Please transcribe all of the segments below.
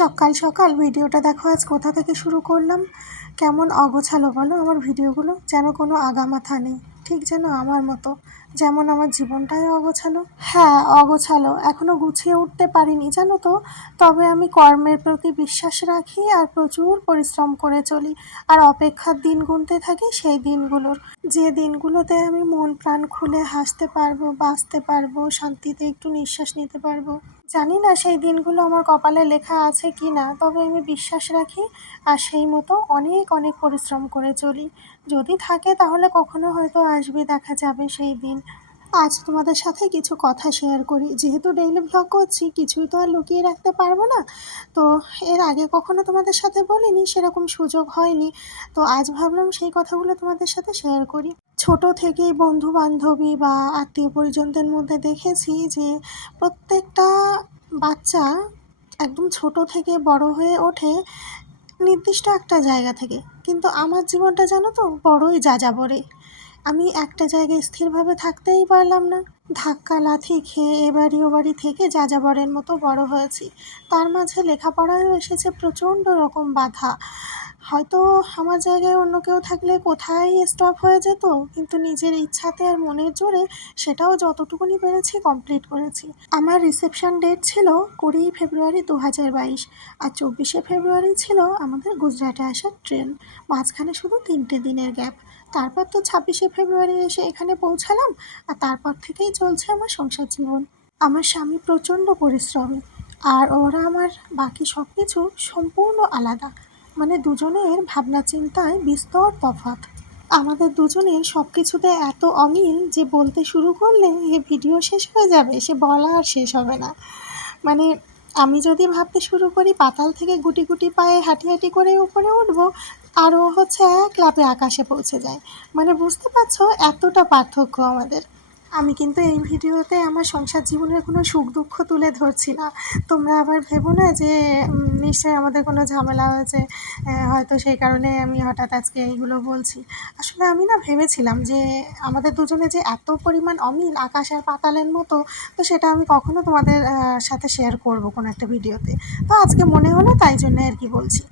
সকাল সকাল ভিডিওটা দেখো আজ কোথা থেকে শুরু করলাম। কেমন অগোছালো বলো আমার ভিডিওগুলো, যেন কোনো আগামাথা নেই, ঠিক যেন আমার মতো, যেমন আমার জীবনটাই অগোছালো। হ্যাঁ, অগোছালো, এখনও গুছিয়ে উঠতে পারিনি জানো তো। তবে আমি কর্মের প্রতি বিশ্বাস রাখি আর প্রচুর পরিশ্রম করে চলি, আর অপেক্ষার দিন গুনতে থাকি সেই দিনগুলোর, যে দিনগুলোতে আমি মন প্রাণ খুলে হাসতে পারবো, বাঁচতে পারবো, শান্তিতে একটু নিঃশ্বাস নিতে পারবো। জানি না সেই দিনগুলো আমার কপালে লেখা আছে কি না, তবে আমি বিশ্বাস রাখি আর সেই মতো অনেক অনেক পরিশ্রম করে চলি। যদি থাকে তাহলে কখনো হয়তো আসবে, দেখা যাবে সেই দিন। আজ তোমাদের সাথে কিছু কথা শেয়ার করি, যেহেতু ডেইলি ভ্লগ করছি কিছুই তো আর লুকিয়ে রাখতে পারবো না। তো এর আগে কখনো তোমাদের সাথে বলিনি, সেরকম সুযোগ হয়নি। তো আজ ভাবলাম সেই কথাগুলো তোমাদের সাথে শেয়ার করি। ছোট থেকেই বন্ধু বান্ধবী বা আত্মীয় পরিজনদের মধ্যে দেখেছি যে প্রত্যেকটা বাচ্চা একদম ছোট থেকে বড় হয়ে ওঠে নির্দিষ্ট একটা জায়গা থেকে, কিন্তু আমার জীবনটা জানো তো বড়ই যাযাবরে। আমি একটা জায়গায় স্থিরভাবে থাকতেই পারলাম না, ধাক্কা লাথি খেয়ে এবাড়ি ওবাড়ি থেকে যাযাবরের মতো বড় হয়েছি। তার মাঝে লেখাপড়ায়ও এসেছে প্রচণ্ড রকম বাধা। হয়তো আমার জায়গায় অন্য কেউ থাকলে কোথায় স্টপ হয়ে যেত, কিন্তু নিজের ইচ্ছাতে আর মনের জোরে সেটাও যতটুকুনি পেরেছি কমপ্লিট করেছি। আমার রিসেপশন ডেট ছিল 20 ফেব্রুয়ারি 2022, আর 24 ফেব্রুয়ারি ছিল আমাদের গুজরাটে আসার ট্রেন। মাঝখানে শুধু 3টে দিনের গ্যাপ। তারপর তো 26 ফেব্রুয়ারি এসে এখানে পৌঁছালাম, আর তারপর থেকেই চলছে আমার সংসার জীবন। আমার স্বামী প্রচণ্ড পরিশ্রমী, আর ওরা আমার বাকি সব কিছু সম্পূর্ণ আলাদা। মানে দুজনের ভাবনা চিন্তায় বিস্তর তফাৎ। আমাদের দুজনের সব কিছুতে এত অমিল যে বলতে শুরু করলে এ ভিডিও শেষ হয়ে যাবে, সে বলা আর শেষ হবে না। মানে আমি যদি ভাবতে শুরু করি পাতাল থেকে গুটি গুটি পায়ে হাঁটি হাঁটি করে উপরে উঠবো, আর ও হচ্ছে এক লাফে আকাশে পৌঁছে যায়। মানে বুঝতে পারছো এতটা পার্থক্য আমাদের। আমি কিন্তু এই ভিডিওতে আমার সংসার জীবনের কোনো সুখ দুঃখ তুলে ধরছি না। তোমরা আবার ভেবো না যে নিশ্চয়ই আমাদের কোনো ঝামেলা হয়েছে, হয়তো সেই কারণে আমি হঠাৎ আজকে এইগুলো বলছি। আসলে আমি না ভেবেছিলাম যে আমাদের দুজনে যে এত পরিমাণ অমিল আকাশ আর পাতালের মতো, তো সেটা আমি কখনো তোমাদের সাথে শেয়ার করব কোনো একটা ভিডিওতে। তো আজকে মনে হলো তাই জন্য আর কি বলছি।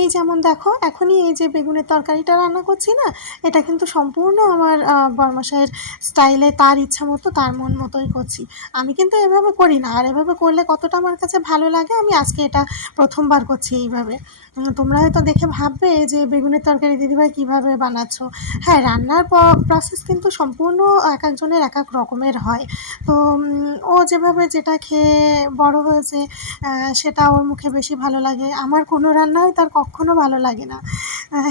এই যেমন দেখো এখনই এই যে বেগুনের তরকারিটা রান্না করছি না, এটা কিন্তু সম্পূর্ণ আমার বরমশাইয়ের স্টাইলে, তার ইচ্ছা মতো তার মন মতোই করছি। আমি কিন্তু এভাবে করি না, আর এভাবে করলে কতটা আমার কাছে ভালো লাগে আমি আজকে এটা প্রথমবার করছি এইভাবে। তোমরা হয়তো দেখে ভাববে যে বেগুনের তরকারি দিদিভাই কীভাবে বানাচ্ছো। হ্যাঁ, রান্নার প্রসেস কিন্তু সম্পূর্ণ এক একজনের এক এক রকমের হয়। তো ও যেভাবে যেটা খেয়ে বড় হয়েছে সেটা ওর মুখে বেশি ভালো লাগে। আমার কোনো রান্নাই তার কখনো ভালো লাগে না,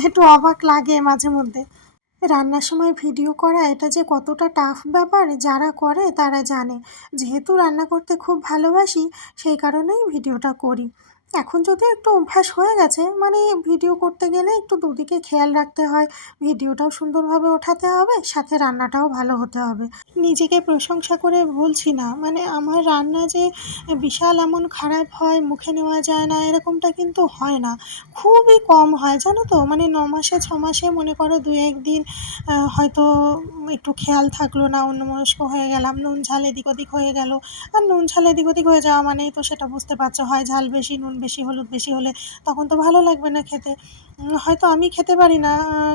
একটু অবাক লাগে মাঝে মধ্যে। রান্নার সময় ভিডিও করা এটা যে কতটা টাফ ব্যাপার, যারা করে তারা জানে। যেহেতু রান্না করতে খুব ভালোবাসি সেই কারণেই ভিডিওটা করি। এখন যদিও একটু অভ্যাস হয়ে গেছে, মানে ভিডিও করতে গেলে একটু দুদিকে খেয়াল রাখতে হয়, ভিডিওটাও সুন্দরভাবে ওঠাতে হবে, সাথে রান্নাটাও ভালো হতে হবে। নিজেকে প্রশংসা করে বলছি না, মানে আমার রান্না যে বিশাল এমন খারাপ হয় মুখে নেওয়া যায় না এরকমটা কিন্তু হয় না, খুবই কম হয় জানো তো। মানে 9 মাসে 6 মাসে মনে করো 2-1 দিন হয়তো একটু খেয়াল থাকলো না, অন্যমনস্ক হয়ে গেলাম, নুন ঝাল এদিক ওদিক হয়ে গেল। আর নুন ঝাল এদিক ওদিক হয়ে যাওয়া মানেই তো সেটা বুঝতে পারছো, হয় ঝাল বেশি, নুন বেশি, হলুদ বেশি হলে তখন তো ভালো লাগবে না খেতে। হয়তো আমি খেতে পারি না,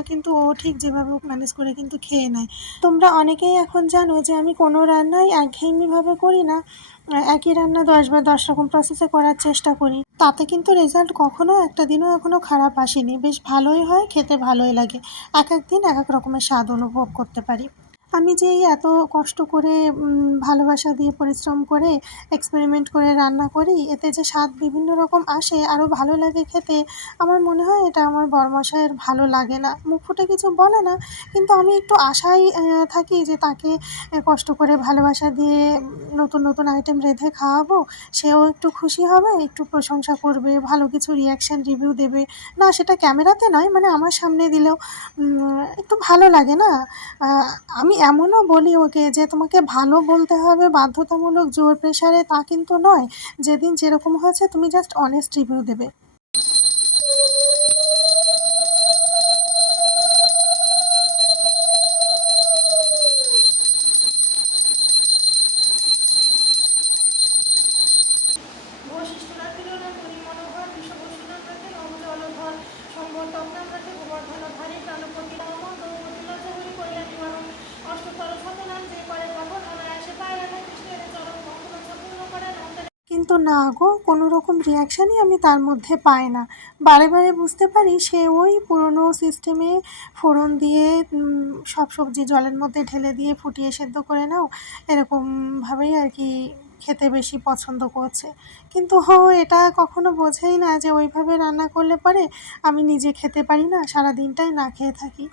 কিন্তু ও ঠিক যেভাবে হোক ম্যানেজ করে কিন্তু খেয়ে নেয়। তোমরা অনেকেই এখন জানো যে আমি কোনো রান্নাই একঘেয়েমিভাবে করি না, একই রান্না 10 বার 10 রকম প্রসেসে করার চেষ্টা করি। তাতে কিন্তু রেজাল্ট কখনো একটা দিনও এখনও খারাপ আসেনি, বেশ ভালোই হয়, খেতে ভালোই লাগে। এক এক দিন এক এক রকমের স্বাদ অনুভব করতে পারি। আমি যে এই এত কষ্ট করে ভালোবাসা দিয়ে পরিশ্রম করে এক্সপেরিমেন্ট করে রান্না করি, এতে যে স্বাদ বিভিন্ন রকম আসে, আরও ভালো লাগে খেতে, আমার মনে হয় এটা আমার বরমশাইয়ের ভালো লাগে না, মুখ ফুটে কিছু বলে না, কিন্তু আমি একটু আশায় থাকি যে তাকে কষ্ট করে ভালোবাসা দিয়ে নতুন নতুন আইটেম রেঁধে খাওয়াবো, সেও একটু খুশি হবে, একটু প্রশংসা করবে, ভালো কিছু রিয়াকশান রিভিউ দেবে। না সেটা ক্যামেরাতে নয়, মানে আমার সামনে দিলেও একটু ভালো লাগে না। আমি এমনও বলি ওকে যে তোমাকে ভালো বলতে হবে বাধ্যতামূলক জোর প্রেশারে, তা কিন্তু নয়। যেদিন যেরকম হয়েছে তুমি জাস্ট অনেস্ট রিভিউ দেবে। বশিষ্ঠরা ছিল না, পরিমনোহর কিন্তু না গো, কোনো রকম রিয়াকশানই আমি তার মধ্যে পাই না। বারে বারে বুঝতে পারি সে ওই পুরনো সিস্টেমে ফোড়ন দিয়ে সব সবজি জলের মধ্যে ঢেলে দিয়ে ফুটিয়ে সেদ্ধ করে নাও, এরকমভাবেই আর কি খেতে বেশি পছন্দ করছে। কিন্তু এটা কখনো বোঝেই না যে ওইভাবে রান্না করলে পরে আমি নিজে খেতে পারি না, সারা দিনটাই না খেয়ে থাকি।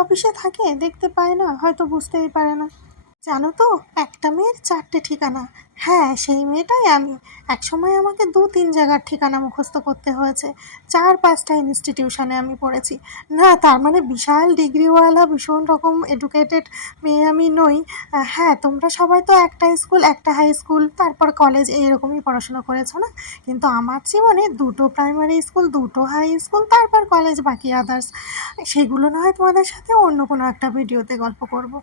অফিসে থাকে, দেখতে পায় না, হয়তো বুঝতেই পারে না। জানো তো, একটা মেয়ের 4টে ঠিকানা। হ্যাঁ, সেই মেয়েটাই আমি। একসময় আমাকে 2-3 জায়গার ঠিকানা মুখস্থ করতে হয়েছে। 4-5টা ইনস্টিটিউশনে আমি পড়েছি। না, তার মানে বিশাল ডিগ্রিওয়ালা ভীষণ রকম এডুকেটেড মেয়ে আমি নই। হ্যাঁ, তোমরা সবাই তো একটা স্কুল, একটা হাই স্কুল, তারপর কলেজ এইরকমই পড়াশোনা করেছো না? কিন্তু আমার জীবনে 2টো প্রাইমারি স্কুল, 2টো হাই স্কুল, তারপর কলেজ, বাকি আদার্স। সেগুলো না হয় তোমাদের সাথে অন্য কোনো একটা ভিডিওতে গল্প করব।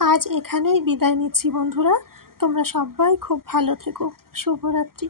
আজ এখানেই বিদায় নিচ্ছি বন্ধুরা। তোমরা সবাই খুব ভালো থেকো। শুভরাত্রি।